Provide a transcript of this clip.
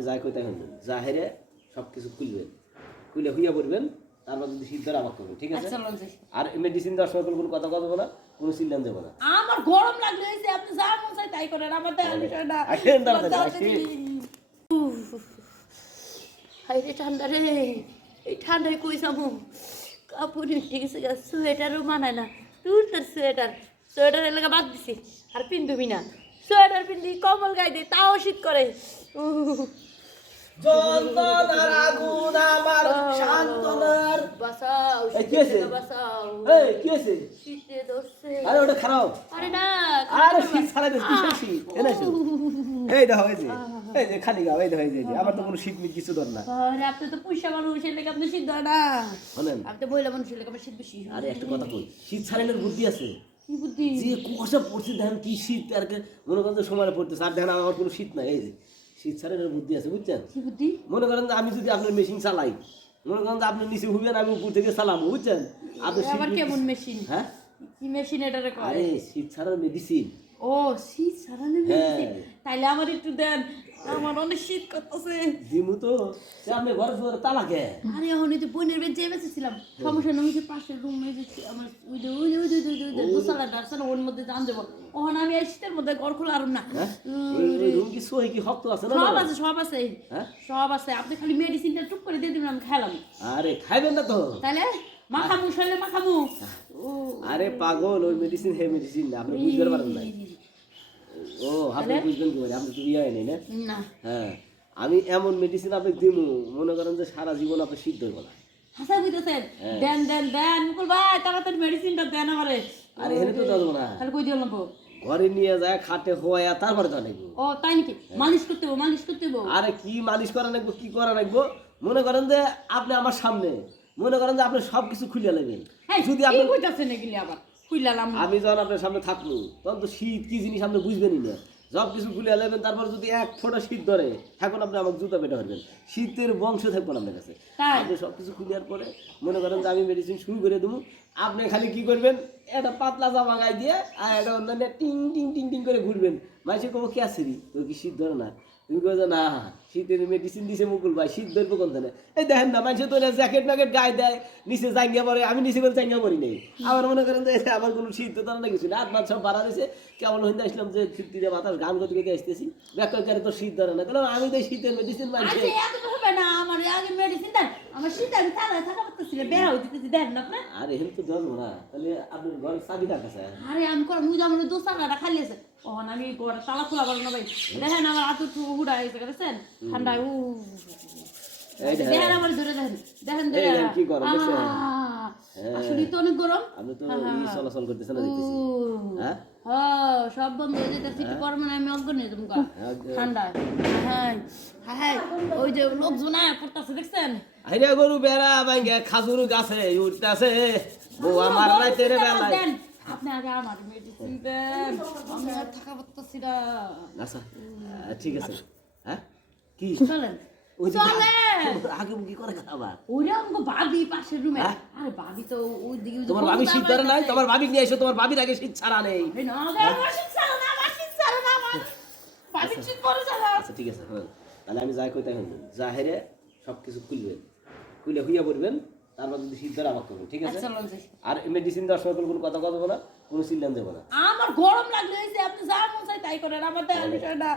আমি যাই কইতে হইল জাহেরে সবকিছু খুলে হইয়া পড়বেন, তারপর যদি শীত ধরে আবার করবেন, ঠিক আছে? আর মেডিসিন দেওয়ার সময় কোনো কথা বলবো না, কোনো চিল্লান দেবো না। আমার গরম লাগলে হইছে, আপনি যা মন চাই তাই করেন, আমার দেওয়ার বিষয়টা। হাইরে ঠান্ডা রে, এই ঠান্ডায় কই যাবো? কাপড় ঠিক আছে, সোয়েটারও মানায় না। তোর সোয়েটার এলাকা বাদ দিছি, আর পিন্ধুবি না। সোয়েটার পিন্ধি, কম্বল গায়ে দিই, তাও শীত করে। যন্ত্রণার আগুন আমার শান্তনার বাঁচাও, এই কি হইছে? বাঁচাও। এই কি হইছে? শীতে ধরছে। আরে ওটা খারাপ। আরে না, আরে শীত ছাড়াই দিস, কিসের শীত? এনে শীত। এই দেখো এই যে খালি গাও, এই দেখো এই যে আমার তো কোনো শীত মিট কিছু ধর না। আরে আপনি তো পয়সা মানুষ, এর লেগে আপনি শীত ধরে না। শুনেন, আপনি তো বইলা মানুষ, এর লেগে আমার শীত বেশি। আরে একটা কথা কই, শীত ছাড়াইলের বুদ্ধি আছে। কি বুদ্ধি? যে কুয়াশা পড়ছে দেখেন কি শীত, আর মনে করেন যে সময় পড়তেছে, আর দেখেন আমার কোনো শীত নাই। এই যে শীত ছাড়াইলের বুদ্ধি আছে, বুঝছেন? কি বুদ্ধি? মনে করেন যে আমি যদি আপনার মেশিন চালাই, মনে করেন যে আপনি নিচে হুবেন, আমি উপর থেকে চালাবো, বুঝছেন? আপনি আবার কেমন মেশিন? হ্যাঁ, কি মেশিন এটা রে? আরে শীত ছাড়ার মেডিসিন। ও শীত ছাড়ানো মেশিন, তাইলে আমার একটু দেন, আমার অনেক শীত করতেছে। দিমু তো, সে আপনি ঘরে ঘরে তালা কে? আরে এখন ওই যে বোনের বেড যে বেঁচেছিলাম, সমস্যা নেই, ওই যে পাশের রুমে যে আমার ওই দোসালা ডারসালা ওর মধ্যে জান দেবো। ওখানে আমি এই শীতের মধ্যে ঘর খোলা আরম না। ওই রুম কি সই কি শক্ত আছে না? সব আছে, সব আছে, হ্যাঁ সব আছে। আপনি খালি মেডিসিনটা টুক করে দিয়ে দিবেন, আমি খাইলাম। আরে খাইবেন না তো? তাহলে মাখামু, শরীরে মাখামু। আরে পাগল, ওই মেডিসিন হে মেডিসিন না, আপনি বুঝতে পারেন না। ও আপনি বুঝবেন কি করে? আপনি তো বিয়ে হয়নি না? না, হ্যাঁ, আমি এমন মেডিসিন আপনি দিমু, মনে করেন যে সারা জীবন আপনি শীত হইব না। হাসা বুঝতেছেন? দেন দেন দেন মুকুল ভাই, তাড়াতাড়ি মেডিসিনটা দেন আমারে। আরে এখানে তো দেবো না, তাহলে কই দিও লাগবো? ঘরে নিয়ে যায় খাটে হওয়া, তারপরে তো নেবো। ও তাই নাকি? মালিশ করতে হবো, মালিশ করতে হবো। আরে কি মালিশ করা লাগবো, কি করা লাগবো? মনে করেন যে আপনি আমার সামনে, মনে করেন যে আপনি সবকিছু খুলে নেবেন। যদি আপনি কইতাছেন এগুলি আবার খুইলালাম? আমি যখন আপনার সামনে থাকবো, তখন তো শীত কি জিনিস আপনি বুঝবেনই না। সব কিছু খুলে নেবেন, তারপর যদি এক ফোঁটা শীত ধরে এখন আপনি আমাকে জুতা পেটে হারবেন, শীতের বংশ থাকবো না আপনার কাছে। আপনি সব কিছু খুলিয়ার পরে মনে করেন যে আমি মেডিসিন শুরু করে দেবো, আপনি খালি কি করবেন, একটা পাতলা জামা গায়ে দিয়ে আর একটা অন্যান্য টিং টিং টিং টিং করে ঘুরবেন। মাইসে কবো কে আসিরি, তোর কি শীত ধরে না? তুমি কেউ না শীতের মেডিসিন দিছে মুকুল ভাই, শীত ধরবো কোন ধরে? এই দেখেন না, মানুষের তো জ্যাকেট ম্যাকেট গায়ে দেয়, নিচে জাঙ্গিয়া পরে, আমি নিচে করে জাঙ্গিয়া পরি নেই। আবার মনে করেন যে আমার কোনো শীত তো না কিছু না, হাত মাত সব বাড়া রয়েছে। কেমন হইতে আসলাম যে শীত বাতাস গান করতে গিয়ে আসতেছি, ব্যাখ্যাকারে তো শীত ধরে না, কারণ আমি তো শীতের মেডিসিন মানছি। হবে না, আমার আগে মেডিসিন দেন, আমার শীত আমি তাড়াতাড়ি থাকা পারতেছি না, বের হইতে দেন না আপনি। আরে হেন তো ধরবো না, তাহলে আপনার ঘরের চাবি কার কাছে? আরে আমি করে মুই আমার দোসালাটা খালি আছে, ওহন আমি ঘরে তালা খোলা পারবো না ভাই। দেখেন আমার হাত একটু হুড়া হয়েছে, দেখেন ঠান্ডায়। দেখেন আমার ধরে দেখেন, দেখেন দেখেন কি গরম দেখছেন? আসলে তো অনেক গরম। আপনি তো চলাচল করতেছেন না দেখতেছি। হ্যাঁ সব বন্ধ হয়ে যেতেছে, একটু পর মানে আমি অজ্ঞান হয়ে যাবো ঠান্ডায়। হ্যাঁ হ্যাঁ, ওই যে লোকজন পড়তেছে দেখছেন? আরে গরু বেড়া ভাঙ্গে খাজুর গাছে উঠতেছে, বউ আমার রাইতের বেলায়। আপনি আগে আমার মেডিসিন দেন, আমি আর থাকা পারতেছি না। আচ্ছা ঠিক আছে। হ্যাঁ কি চলেন ওই যে চলেন, আগে কি করে খাবা? ওরে আমাকে ভাবি পাশের রুমে। আরে ভাবি তো ওই দিকে, তোমার ভাবি শীত ধরে নাই? তোমার ভাবি নিয়ে এসো, তোমার ভাবির আগে শীত ছাড়া নেই। আমার শীত ছাড়া না, আমার শীত ছাড়া না, আমার ভাবি শীত পরে ছাড়া। আচ্ছা ঠিক আছে, তাহলে আমি যাই কইতে হইব, জাহেরে সবকিছু খুলে হইয়া পড়বেন, তারপর যদি শীত ধরে আবার করবেন, ঠিক আছে? আর মেডিসিন দেওয়ার সময় কোনো কথা বলবো না, কোনো চিল্লান দেবো না। আমার গরম লাগলে হইছে, আপনি যা মন চাই তাই করেন, আমার দেওয়ার বিষয়টা।